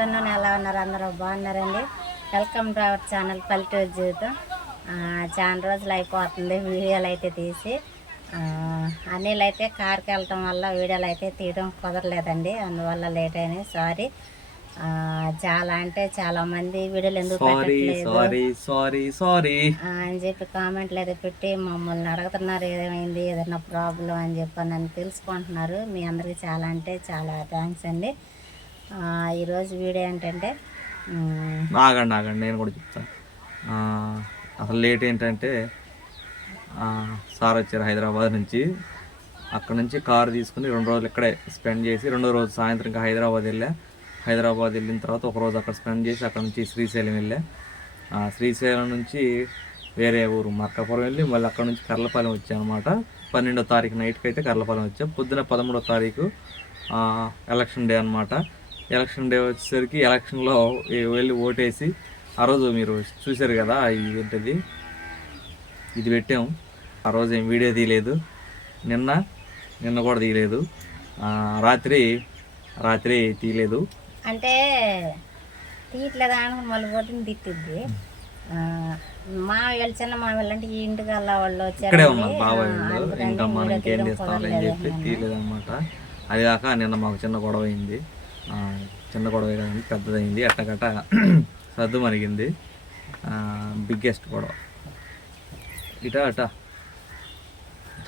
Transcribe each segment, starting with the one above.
Afternoon ఎలా ఉన్నారు? అందరూ బాగున్నారండి. వెల్కమ్ టు అవర్ ఛానల్ పల్లెటూరు జీవితం చాలా రోజులు అయిపోతుంది. వీడియోలు అయితే తీసి. అనిల్ అయితే కార్కి వెళ్ళటం వల్ల వీడియోలు అయితే తీయడం కుదరలేదండి. అందువల్ల లేట్ అయినాయి సారీ చాలా అంటే చాలా మంది వీడియోలు ఎందుకు అని చెప్పి కామెంట్లు అయితే పెట్టి మమ్మల్ని అడుగుతున్నారు. ఏమైంది? ఏదైనా ప్రాబ్లం అని చెప్పి నన్ను తెలుసుకుంటున్నారు. మీ అందరికీ చాలా అంటే చాలా థ్యాంక్స్ అండి. ఈరోజు వీడియో ఏంటంటే ఆగండి ఆగండి నేను కూడా చెప్తాను అసలు లేట్ ఏంటంటే సార్ వచ్చారు హైదరాబాద్ నుంచి. అక్కడ నుంచి కారు తీసుకుని రెండు రోజులు ఇక్కడే స్పెండ్ చేసి రెండో రోజు సాయంత్రం ఇంకా హైదరాబాద్ వెళ్ళా. హైదరాబాద్ వెళ్ళిన తర్వాత ఒక రోజు అక్కడ స్పెండ్ చేసి అక్కడ నుంచి శ్రీశైలం వెళ్ళా. శ్రీశైలం నుంచి వేరే ఊరు మర్కాపురం వెళ్ళి మళ్ళీ అక్కడ నుంచి కర్లపాలెం వచ్చాను అనమాట పన్నెండో తారీఖు నైట్కి అయితే కర్లపాలెం వచ్చాం. పొద్దున పదమూడో తారీఖు ఎలక్షన్ డే అనమాట ఎలక్షన్ డే వచ్చేసరికి ఎలక్షన్లో వెళ్ళి ఓటేసి ఆ రోజు మీరు చూశారు కదా ఏంటిది ఇది పెట్టాం. ఆ రోజు ఏం వీడియో తీయలేదు. నిన్న నిన్న కూడా తీయలేదు. రాత్రి రాత్రి తీయలేదు. అంటే తీయట్లేదు అని మళ్ళీ పోతుంది తిట్టిద్ది. ఆ, మా వీళ్ళు చిన్న మా వీళ్ళు అంటే ఈ ఇంటికి అలా వాళ్ళు ఇక్కడే ఉన్నారు బాబాయ్ ఇంకా మనం ఇంకేం చేస్తామని చెప్పి తీయలేదు అనమాట అది కాక నిన్న మాకు చిన్న గొడవ అయింది. చిన్న గొడవ కానీ పెద్దదైంది. అట్టగట సర్దు మరిగింది. బిగ్గెస్ట్ గొడవ. ఇట అట.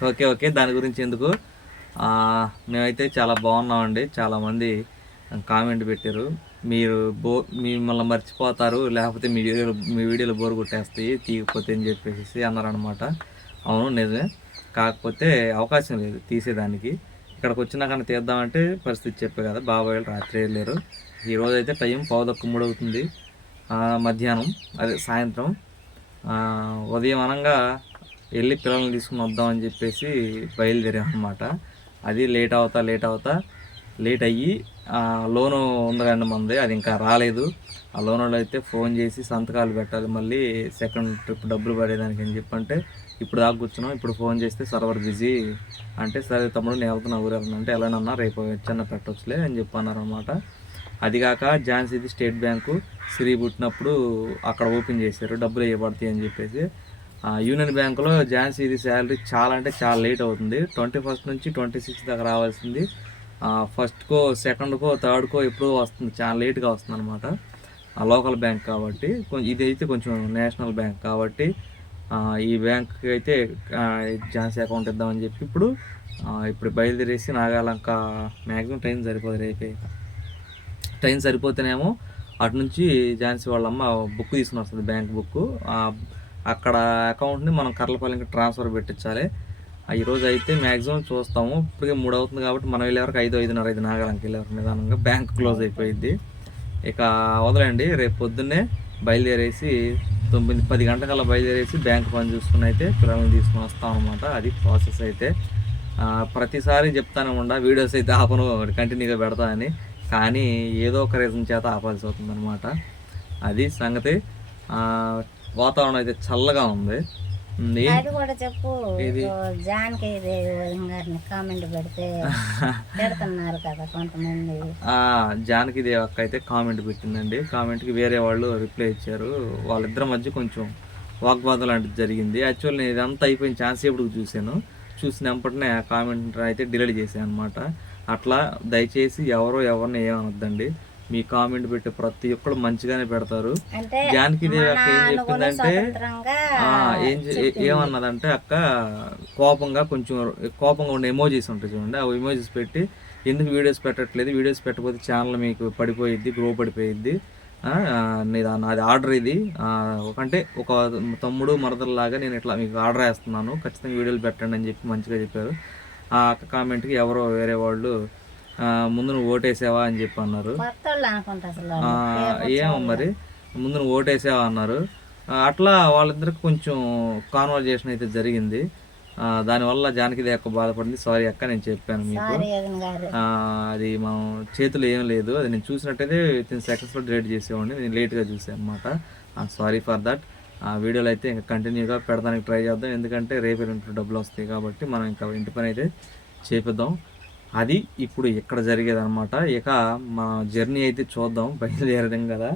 Okay okay. దాని గురించి ఎందుకు? మేమైతే చాలా బాగున్నామండి. చాలామంది కామెంట్ పెట్టారు. మీరు బో మిమ్మల్ని మర్చిపోతారు. లేకపోతే మీ వీడియోలు మీ వీడియోలు బోర్ కొట్టేస్తాయి. తీయకపోతే అని చెప్పేసి అన్నారనమాట అవును నిజమే. కాకపోతే అవకాశం లేదు తీసేదానికి. ఇక్కడికి వచ్చినాకన్నా తీద్దామంటే పరిస్థితి చెప్పే కదా. బాబాయ్ రాత్రి వెళ్ళారు ఈరోజు అయితే టైం పావుదొక్క మూడు అవుతుంది మధ్యాహ్నం అదే సాయంత్రం. ఉదయం అనంగా వెళ్ళి పిల్లల్ని తీసుకుని వద్దామని చెప్పేసి బయలుదేరాం అనమాట అది లేట్ అవుతా లేట్ అవుతా. లేట్ అయ్యి లోను ఉంది కానీ మంది. అది ఇంకా రాలేదు. ఆ లోన్ వాళ్ళు అయితే ఫోన్ చేసి సంతకాలు పెట్టాలి. మళ్ళీ సెకండ్ ట్రిప్ డబ్బులు పడేదానికి అని చెప్పంటే ఇప్పుడు దాకా కూర్చున్నాం. ఇప్పుడు ఫోన్ చేస్తే సర్వర్ బిజీ అంటే సరే తమ్ముడు నేను వెళ్తున్నా ఊరు వెళ్తున్నా అంటే ఎలానన్నా రేపు చిన్న పెట్టొచ్చులే అని చెప్పన్నారు అనమాట అది కాక ఝాన్సీది స్టేట్ బ్యాంకు సిరి పుట్టినప్పుడు అక్కడ ఓపెన్ చేశారు డబ్బులు వేయబడతాయి అని చెప్పేసి. యూనియన్ బ్యాంకులో ఝాన్సీది శాలరీ చాలా అంటే చాలా లేట్ అవుతుంది. ట్వంటీ ఫస్ట్ నుంచి ట్వంటీ సిక్స్ దాకా రావాల్సింది. ఫస్ట్కో సెకండ్కో థర్డ్కో ఎప్పుడో వస్తుంది చాలా లేట్గా వస్తుంది అనమాట లోకల్ బ్యాంక్ కాబట్టి కొంచెం ఇదైతే కొంచెం నేషనల్ బ్యాంక్ కాబట్టి ఈ బ్యాంక్కి అయితే ఝాన్సీ అకౌంట్ ఇద్దామని చెప్పి ఇప్పుడు ఇప్పుడు బయలుదేరేసి నాగాలంక మ్యాక్సిమం ట్రైన్ సరిపోదు రేపే ట్రైన్ సరిపోతేనేమో అటు నుంచి ఝాన్సీ వాళ్ళమ్మ బుక్ తీసుకుని వస్తుంది బ్యాంక్ బుక్ అక్కడ అకౌంట్ని మనం కర్లపాలెంకి ట్రాన్స్ఫర్ పెట్టించాలి. ఆ ఈరోజు అయితే మ్యాక్సిమం చూస్తాము. ఇప్పటికే మూడు అవుతుంది కాబట్టి మనం వెళ్ళే వరకు ఐదు ఐదున్నర ఐదు నాగాలంకి వెళ్ళే వరకు నిదానంగా బ్యాంక్ క్లోజ్ అయిపోయింది ఇక వదలండి రేపు పొద్దున్నే బయలుదేరేసి తొమ్మిది పది గంటకల్లా బయలుదేరేసి బ్యాంక్ పని చూసుకుని అయితే పిల్లల్ని తీసుకుని వస్తాం అనమాట అది ప్రాసెస్ అయితే. ప్రతిసారి చెప్తానే ఉండ వీడియోస్ అయితే ఆపను కంటిన్యూగా పెడతా అని. కానీ ఏదో ఒక రీజన్ చేత ఆపాల్సి అవుతుంది అనమాట అది సంగతి. వాతావరణం అయితే చల్లగా ఉంది. అది కూడా చెప్పు. జానకి గారిని కామెంట్ పెడితే పెడుతున్నారు కదా కొంతమంది. జానకి దేవి అక్క అయితే కామెంట్ పెట్టిందండి. కామెంట్కి వేరే వాళ్ళు రిప్లై ఇచ్చారు. వాళ్ళిద్దరి మధ్య కొంచెం వాగ్వాదం లాంటిది జరిగింది. యాక్చువల్ నేను ఇదంతా అయిపోయిన ఛాన్స్ ఎప్పుడు చూశాను. చూసిన వెంపటనే ఆ కామెంట్ అయితే డిలీట్ చేశాను అనమాట అట్లా దయచేసి ఎవరో ఎవరిని ఏమనొద్దండి. మీ కామెంట్ పెట్టే ప్రతి ఒక్కరు మంచిగానే పెడతారు. జానకి దేవి అక్క ఏం చెప్పిందంటే ఏం ఏమన్నదంటే అక్క కోపంగా కొంచెం కోపంగా ఉండే ఎమోజీస్ ఉంటాయి చూడండి ఆ ఎమోజీస్ పెట్టి ఎందుకు వీడియోస్ పెట్టట్లేదు? వీడియోస్ పెట్టకపోతే ఛానల్ మీకు పడిపోయిద్ది గ్రో పడిపోయిద్ది. నీది ఆర్డర్ ఇది. అంటే ఒక తమ్ముడు మరదల్లాగా నేను ఇట్లా మీకు ఆర్డర్ వేస్తున్నాను. ఖచ్చితంగా వీడియోలు పెట్టండి అని చెప్పి మంచిగా చెప్పారు. ఆ అక్క కామెంట్కి ఎవరో వేరే వాళ్ళు ముందు నువ్వు ఓటేసావా అని చెప్పి అన్నారు. ఏమో మరి. ముందు నువ్వు ఓటేసావా అన్నారు. అట్లా వాళ్ళిద్దరికి కొంచెం కాన్వర్జేషన్ అయితే జరిగింది. దానివల్ల జానకి అక్క బాధపడింది. సారీ అక్క నేను చెప్పాను మీకు. అది మనం చేతులు ఏం లేదు. అది నేను చూసినట్టయితే విత్ ఇన్ సెకండ్స్లో డిలీట్ చేసేవాడిని. నేను లేట్గా చూసాను అనమాట సారీ ఫర్ దట్ ఆ వీడియోలు అయితే ఇంకా కంటిన్యూగా పెడడానికి ట్రై చేద్దాం. ఎందుకంటే రేపు ఎల్లుండి డబ్బులు వస్తాయి కాబట్టి మనం ఇంకా ఇంటి పని అయితే చేపిద్దాం. అది ఇప్పుడు ఇక్కడ జరిగేది అనమాట ఇక మా జర్నీ అయితే చూద్దాం బయలుదేరడం కదా.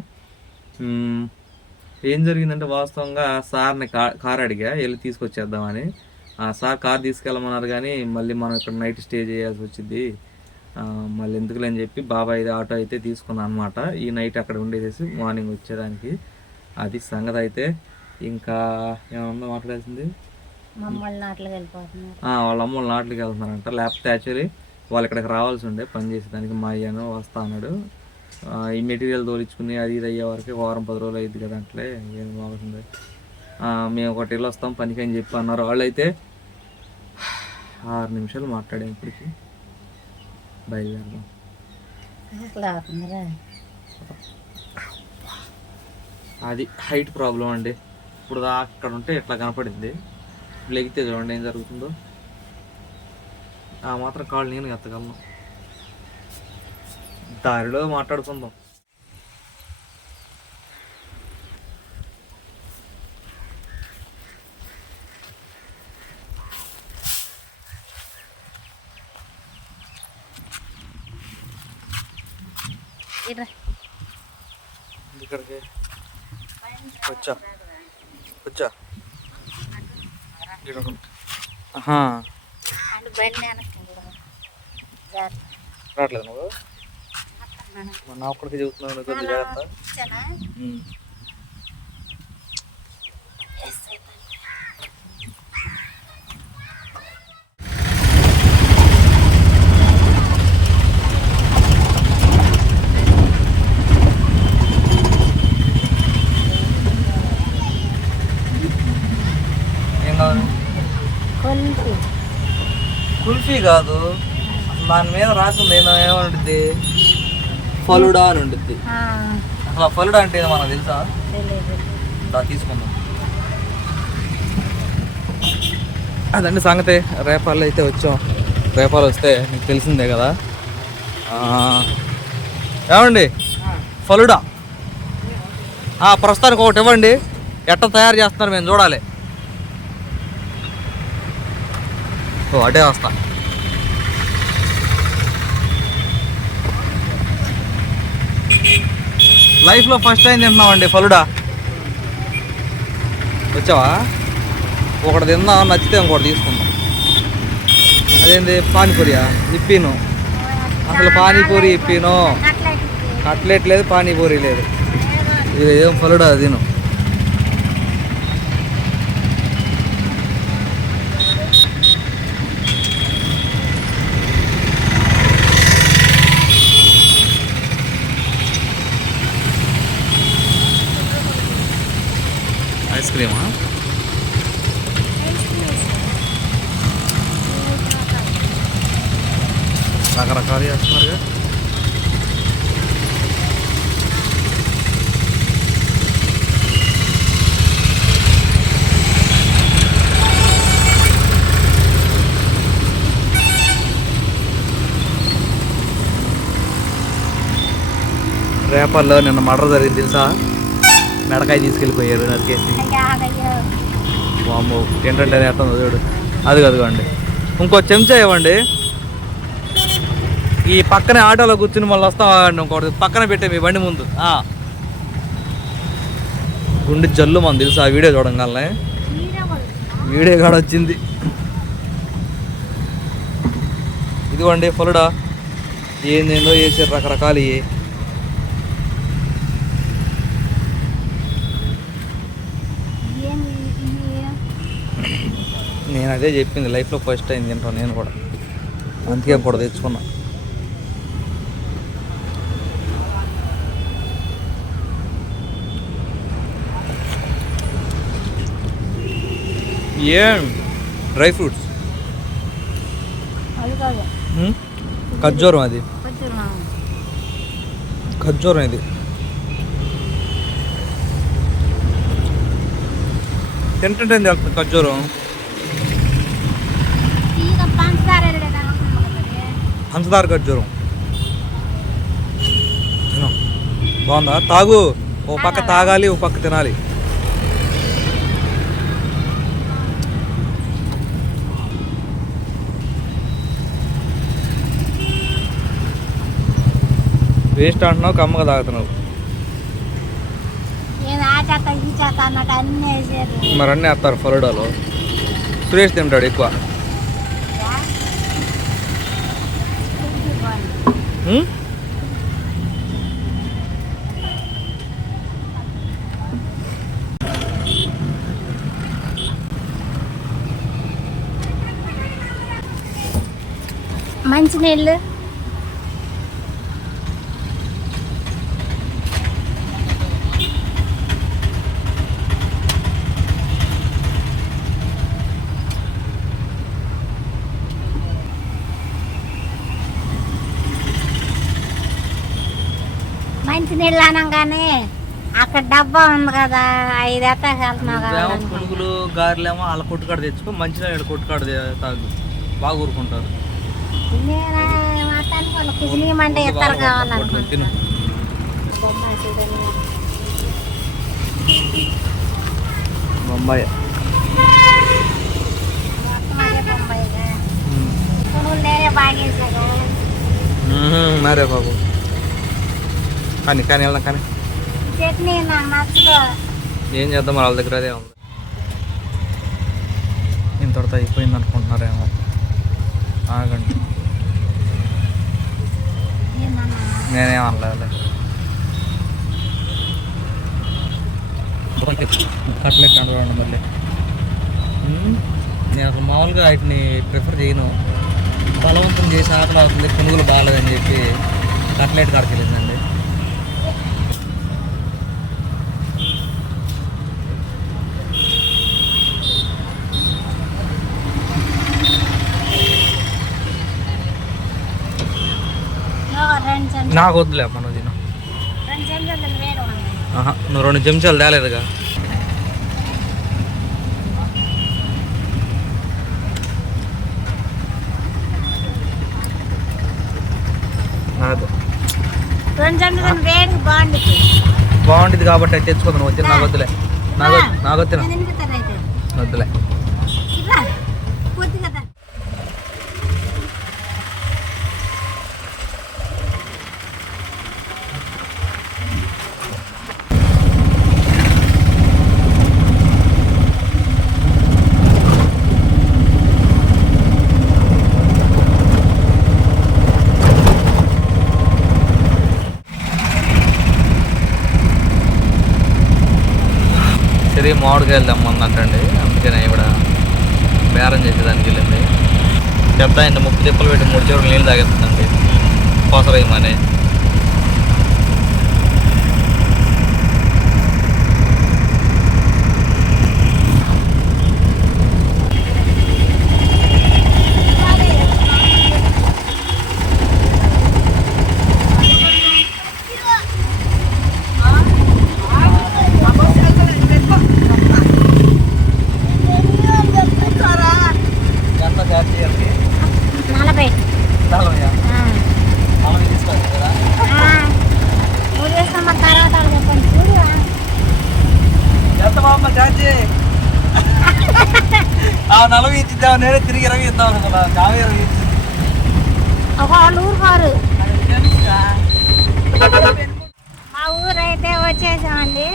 ఏం జరిగిందంటే వాస్తవంగా సార్ని కా కార్ అడిగా వెళ్ళి తీసుకొచ్చేద్దామని. ఆ, సార్ కార్ తీసుకెళ్ళమన్నారు కానీ మళ్ళీ మనం ఇక్కడ నైట్ స్టే చేయాల్సి వచ్చింది. మళ్ళీ ఎందుకులే అని చెప్పి బాబాయ్ ఆటో అయితే తీసుకున్నాను అనమాట ఈ నైట్ అక్కడ ఉండేసేసి మార్నింగ్ వచ్చేదానికి. అది సంగతి అయితే ఇంకా ఏమన్నా మాట్లాడాల్సింది? ఆ, వాళ్ళ అమ్మ వాళ్ళ నాట్లకి వెళ్తున్నారంట. లేకపోతే యాక్చువల్లీ వాళ్ళు ఇక్కడికి రావాల్సి ఉండే పని చేసేదానికి మా అయ్యాను వస్తా అన్నాడు. ఈ మెటీరియల్ తోలించుకుని అది ఇది అయ్యే వరకు వారం పది రోజులు అయింది కదా అట్లే ఏం బాగుంది ఆ, మేము ఒకటి వెళ్ళి వస్తాం పనికి అని చెప్పి అన్నారు వాళ్ళు అయితే ఆరు నిమిషాలు మాట్లాడాం ఇప్పటికి. బయలుదేరదాం. అది హైట్ ప్రాబ్లం అండి. ఇప్పుడు అక్కడ ఉంటే ఇట్లా కనపడింది లెగితే చూడండి ఏం జరుగుతుందో. ఆ మాత్రం కాళ్ళు నేను ఎత్తగలను దారిలో మాట్లాడుకుందాం ఇర్రా. ఇక్కడికి వచ్చా వచ్చా బండి. రావట్లేదు నువ్వు? నా ఒక్కడికి కొద్దిగా జాగ్రత్త వచ్చానా? ఉమ్. ఏం కావాలి కొలిపి. కుల్ఫీ కాదు. దాని మీద రాసింది ఏదో ఏమంటుంది ఫలుడా అని ఉంటుంది అసలు ఫలుడా అంటే ఏదో మనకు తెలుసా. దా తీసుకుందాం. అదండి సంగతి. రేపాలు అయితే వచ్చాం. రేపాలు వస్తే మీకు తెలిసిందే కదా. ఏమండి? ఫలుడా. ఆ, ప్రస్తుతానికి ఒకటి ఇవ్వండి. ఎట్ట తయారు చేస్తున్నారు మేము చూడాలి. ఓ అటే వస్తా. లైఫ్లో ఫస్ట్ టైం తింటున్నామండి ఫలుడా? వచ్చావా? ఒకటి తిందాం నచ్చితే ఇంకోటి తీసుకుందాం. అదేంది పానీపూరియా? ఇప్పిను. అసలు పానీపూరి ఇప్పిను. కట్లెట్ లేదు పానీపూరి లేదు. ఇది ఏం ఫలుడా తిను. క్రీమా రకరకాలు చేస్తున్నారు రేపర్లో నిన్న మర్డర్ జరిగింది తెలుసా? మెడకాయ తీసుకెళ్ళిపోయారు నరికేసి ఇంకా ఏంటంటే ఎట్లా చూడు అది కదగండి ఇంకో చెంచా ఇవ్వండి. ఈ పక్కనే ఆటోలో కూర్చుని మళ్ళీ వస్తామండి ఇంకోటి పక్కన పెట్టే మీ బండి ముందు. గుండె జల్లు మనం తెలుసు ఆ వీడియో చూడంగానే. వీడియో కాడ వచ్చింది. ఇదిగోండి ఫలుడా. ఏందేందో వేసారు రకరకాలు ఇవి. ఏంది ఇది? నేను అదే చెప్పింది లైఫ్లో ఫస్ట్ టైం తింటాను నేను కూడా. అందుకే కూడా తెచ్చుకున్నా. ఏం? Dry fruits. ఖర్జూరం అది. ఖర్జూరం ఇది. తింటుంటే ఖర్జూరం తీగ పంచదార వెళ్ళేది అనుకున్నాం కదా. పంచదార ఖర్జూరం తిను. బాగుందా? తాగు. ఓ పక్క తాగాలి. ఓ పక్క తినాలి. వేస్ట్ అంటున్నావు కమ్మగా తాగుతున్నావు. మరి అన్నీ వేస్తారు ఫలుడాలో. సురేష్ తింటాడు ఎక్కువ. మంచి నీళ్ళు. నీళ్ళు అనగానే అక్కడ డబ్బా ఉంది కదా ఐదు ఎత్తాకి వెళ్తున్నావు. పునుగులు గారెలేమో వాళ్ళ కొట్టుకాడ తెచ్చుకో మంచిగా ఇక్కడ కొట్టుకాడ తాగు. బాగా ఊరుకుంటారు. నేను మాట్లాడి వాళ్ళు కుజినీయమంటే ఇత్తరు కావాలనుకుంటున్నాను తిను. బొంబాయి. మరే బాబు. కానీ కానీ వెళ్దాం కానీ? ఏం చేద్దాం మరి వాళ్ళ దగ్గర అదే ఉంది. ఇంతటితో అయిపోయింది అనుకుంటున్నారేమో. ఆగండి? నేనేం అనలేదు కట్లెట్ అంటారు మళ్ళీ. నేను అసలు మామూలుగా వాటిని ప్రిఫర్ చేయను. బలవంతం చేసి ఆకలి అవుతుంది పునుగులు బాగాలేదని చెప్పి కట్లెట్ కాడికి వెళ్ళిందండి ఓ, రెండు చెంచాలు నాకు వద్దులే అమ్మ నువ్వు తిను. నువ్వు రెండు చెంచాలు తేలేదుగా. నాదు. బాగుంటుంది కాబట్టి అది తెచ్చుకుందాం నువ్వు వద్దు నాకు వద్దులే. నాకు నాకు వద్దులే వద్దులే ఇట్లా కొద్ది కదా చెరి మామిడికాయలు తెమ్మందంటండి అందుకనే ఇక్కడ బేరం చేసేదానికి వెళ్ళింది. పెద్ద ఇంత ముప్పు తిప్పలు పెట్టి మూడు చివరికి నీళ్ళు తాగేస్తుందండి. కోసరయ్యమని ఎంత చార్జ్ చేయాలి నలభై నలభై ఆ. నలభై తీసుకోవాలి కదా ఆ. మూడు వేస్తాం మరి తర్వాత వాళ్ళు చెప్పండి చూడు ఎంత బామ్మ ఛార్జ్ ఆ నలభై ఇచ్చిద్దాం నేనే తిరిగి ఇరవై ఇద్దాం అనుకున్నా యాభై ఇరవై ఇచ్చింది ఒక వాళ్ళు ఊరుకోరు మా ఊరు అయితే వచ్చేసామండి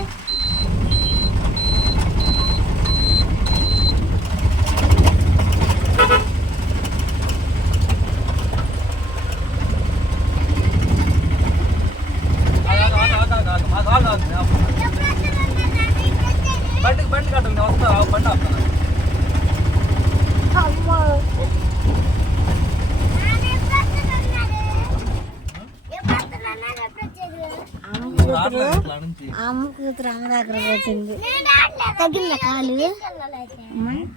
బండి బండి కట్టండి నేను వస్తా బండి ఆపుతాను అమ్మో అమ్మ నుంచి అమ్మ కూతురు అమ్మ దగ్గరకు వచ్చింది తగ్గిందా కాలు?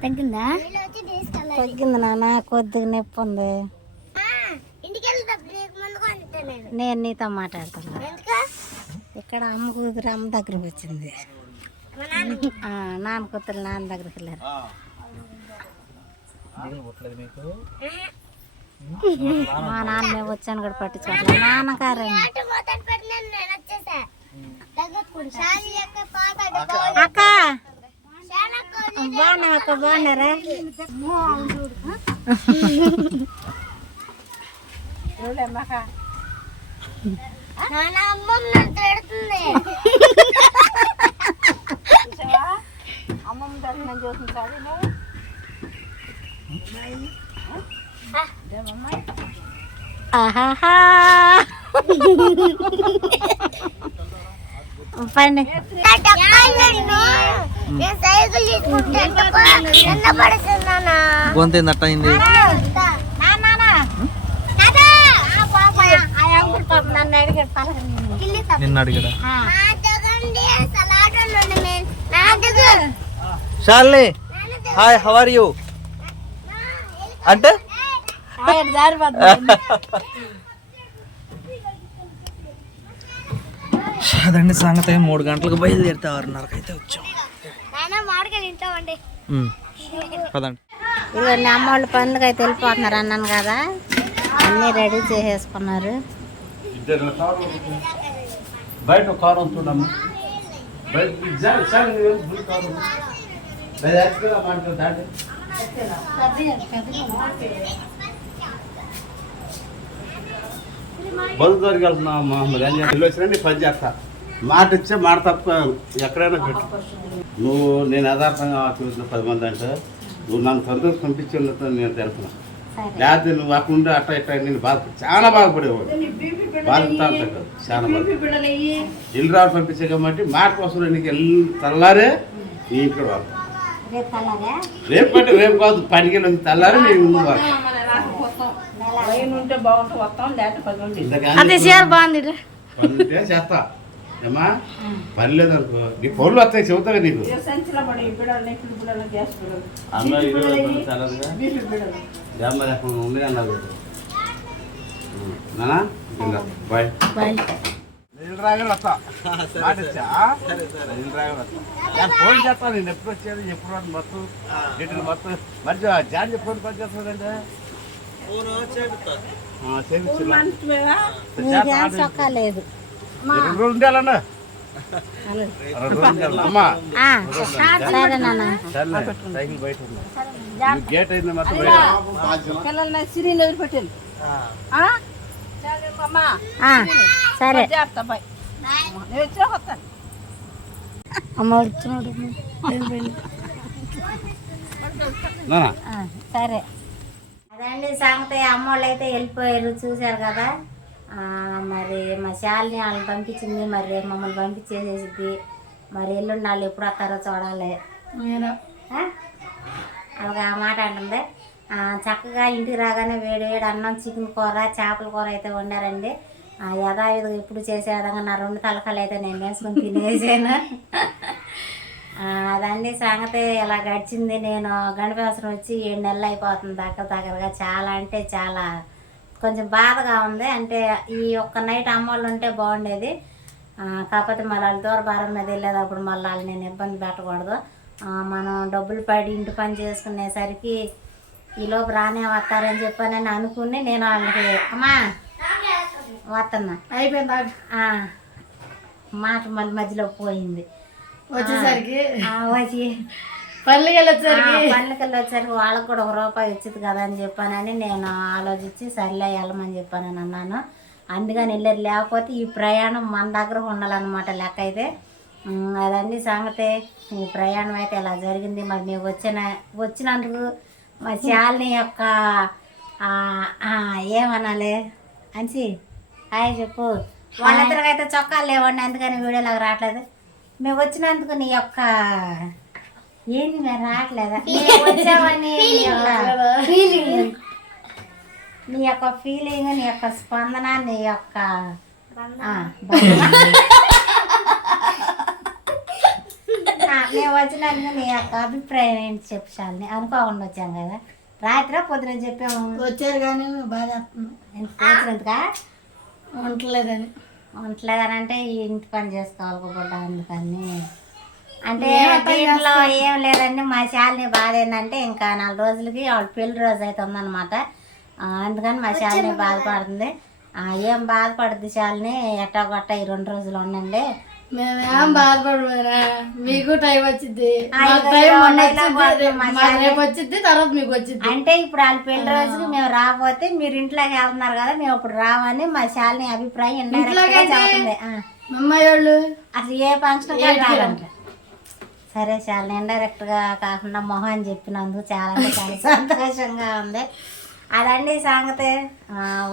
తగ్గిందా? తగ్గింది నాన్న కొద్దిగా నొప్పి ఉంది. నేను నీతో మాట్లాడుతున్నా. ఇక్కడ అమ్మ కూతురు అమ్మ దగ్గరకు వచ్చింది ఆ, నాన్న కూతురు నాన్న దగ్గరికి వెళ్ళారు. మా నాన్న వచ్చాను కూడా పట్టించుకోవట్లేదు. నాన్నగారండి అక్క బాగున్నా అక్క బాగున్నారా ఆహాహా పని గొంతు ఏంది అట్ట అయింది నన్ను అడిగాడు పలకరింది. నిన్ను అడిగడా. షాల్ని హాయ్ హౌ ఆర్ యూ అంటే ఆయన జారిపోతుంది. అదండి సంగతి మూడు గంటలకు బయలుదేరితే ఆరున్నరకు అయితే వచ్చాం. పదండి. ఇదిగోండి అమ్మ వాళ్ళు పనులకి అయితే వెళ్ళిపోతున్నారు అన్నాను కదా. అన్నీ రెడీ చేసేసుకున్నారు. బయట కారు ఉంటున్నాము బయట వెళ్తున్నాం మహమ్మద్ ఏం చేస్తా వెళ్ళి వచ్చినండి పని చేస్తా. మాట ఇచ్చే మాట తప్ప ఎక్కడైనా పెట్టు. నువ్వు నేను యథార్థంగా చూసిన పది మంది అంటే నువ్వు నన్ను సంతోషం పంపించి ఉన్నతో నేను తెలుసున్నా లేకపోతే నువ్వు అక్కడ అట్ట ఇట్ట నేను బాధ చాలా బాధపడేవాడు కాదు చాలా బాధ ఇల్లు రావు పంపించే కాబట్టి మాట కోసం నీకు వెళ్ళి తెల్లారే నీ ఇంట్లో వాళ్ళు రేపు అంటే రేపు కాదు పనికి వెళ్ళి తెల్లారే నీ ముందు. వాళ్ళు ఉంటే చేస్తా. ఏమా? పని లేదనుకో నీ ఫోన్లు వస్తాయి చెబుతా నీకు. అన్న అన్నారు. నానా? బాయ్. బాయ్. నీళ్ళు రాగానే వస్తా? నీళ్ళు రాగానే వస్తా. నేను ఫోన్ చేస్తాను నేను ఎప్పుడు వచ్చేది ఎప్పుడు రాను మొత్తం డీటెయిల్ మొత్తం. మరి జాన్ చెప్పి పని చొక్కా లేదు. రెండు రోజులు ఉండాలన్నా సరే గేట్ అయింది మొత్తం సిరిని వదిలిపెట్టాను అమ్మ. వచ్చినాడు. అదండి సంగతి. అమ్మోళ్ళు అయితే వెళ్ళిపోయారు చూశారు కదా. మరి మా శాలిని వాళ్ళని పంపించింది మరి మమ్మల్ని పంపించేసేసింది మరి ఎల్లుండి వాళ్ళు ఎప్పుడు వస్తారో చూడాలి? అలాగా ఆ మాట అంటుంది. చక్కగా ఇంటికి రాగానే వేడి వేడి అన్నం చికెన్ కూర చేపల కూర అయితే వండారండి. యథావిధిగా ఇప్పుడు చేసే విధంగా నా రెండు తలకాలు అయితే నేను వేసుకొని తినేసాను. అదండి సంగతి. ఇలా గడిచింది. నేను గణపవసరం వచ్చి ఏడు నెలలు అయిపోతుంది దగ్గర దగ్గరగా. చాలా అంటే చాలా కొంచెం బాధగా ఉంది. అంటే ఈ ఒక్క నైట్ అమ్మోళ్ళు ఉంటే బాగుండేది. కాకపోతే మళ్ళీ వాళ్ళ దూర భారం మీద వెళ్ళేటప్పుడు మళ్ళీ వాళ్ళు నేను ఇబ్బంది పెట్టకూడదు. మనం డబ్బులు పడి ఇంటి పని చేసుకునేసరికి ఈలోపు రానే వస్తారని చెప్పని నేను అనుకుని నేను వాళ్ళకి అమ్మా వస్తున్నా అయిపోయింది? మాట మళ్ళీ మధ్యలో పోయింది. వచ్చేసరికి? వచ్చి పల్లెకి వెళ్ళొచ్చేసరికి పండుగలు వచ్చేసరికి వాళ్ళకి కూడా ఒక రూపాయి వచ్చింది కదా అని చెప్పానని నేను ఆలోచించి సర్లే వెళ్ళమని చెప్పానని అన్నాను. అందుకని వెళ్ళారు లేకపోతే ఈ ప్రయాణం మన దగ్గర ఉండాలన్నమాట లెక్క అయితే. ఉమ్, అదండి సంగతి. ఈ ప్రయాణం అయితే ఇలా జరిగింది. మరి మేము వచ్చిన వచ్చినందుకు మా శాలిని యొక్క ఏమనాలి? అంచి హాయ్ చెప్పు. వాళ్ళిద్దరికి అయితే చొక్కాలు లేవండి అందుకని వీడియోలాగా రావట్లేదు. మేము వచ్చినందుకు నీ యొక్క ఏంది మేము రావట్లేదా? వచ్చామని నీ యొక్క ఫీలింగ్ నీ యొక్క ఫీలింగ్ నీ యొక్క స్పందన నీ యొక్క మేము వచ్చినందుకు నీ యొక్క అభిప్రాయం ఏంటి చెప్పు శాలిని. అనుకోకుండా వచ్చాం కదా. రాత్రి పొద్దున చెప్పాము వచ్చారు కానీ బాధ వచ్చినందుకా ఉండలేదని ఉండలేదని అంటే ఈ ఇంటి పని చేసుకోవాలి అందుకని. అంటే దీంట్లో ఏం లేదండి మా శాలిని బాధ ఏంటంటే ఇంకా నాలుగు రోజులకి వాళ్ళ పెళ్ళి రోజు అయితే ఉందన్నమాట ఆ, అందుకని మా శాలిని బాధపడుతుంది. ఆ, ఏం బాధపడుద్ది శాలిని ఎట్టా కొట్ట ఈ రెండు రోజులు ఉండండి. మేమేం బాధపడమేనా మీకు టైం వచ్చింది వచ్చింది తర్వాత మీకు వచ్చింది అంటే ఇప్పుడు వాళ్ళ పెళ్ళి రోజుకి మేము రాకపోతే మీరు ఇంట్లోకి వెళ్తున్నారు కదా మేము ఇప్పుడు రావని మా శాలిని అభిప్రాయం ఇంట్లోకి అమ్మాయి వాళ్ళు అసలు ఏ ఫంక్షన్ రాదంట సరే చాలా ఇండైరెక్ట్గా కాకుండా మొహం అని చెప్పినందుకు చాలా చాలా సంతోషంగా ఉంది. అదండి సంగతి.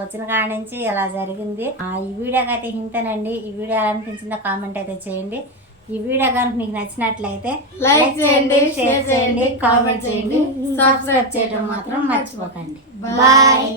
వచ్చిన కాడ నుంచి ఇలా జరిగింది. ఆ, ఈ వీడియోకి అయితే ఇంతేనండి. ఈ వీడియో ఎలా అనిపించిందో కామెంట్ అయితే చేయండి. ఈ వీడియో కనుక మీకు నచ్చినట్లయితే లైక్ చేయండి, షేర్ చేయండి, కామెంట్ చేయండి సబ్స్క్రైబ్ చేయడం మాత్రం మర్చిపోకండి. బాయ్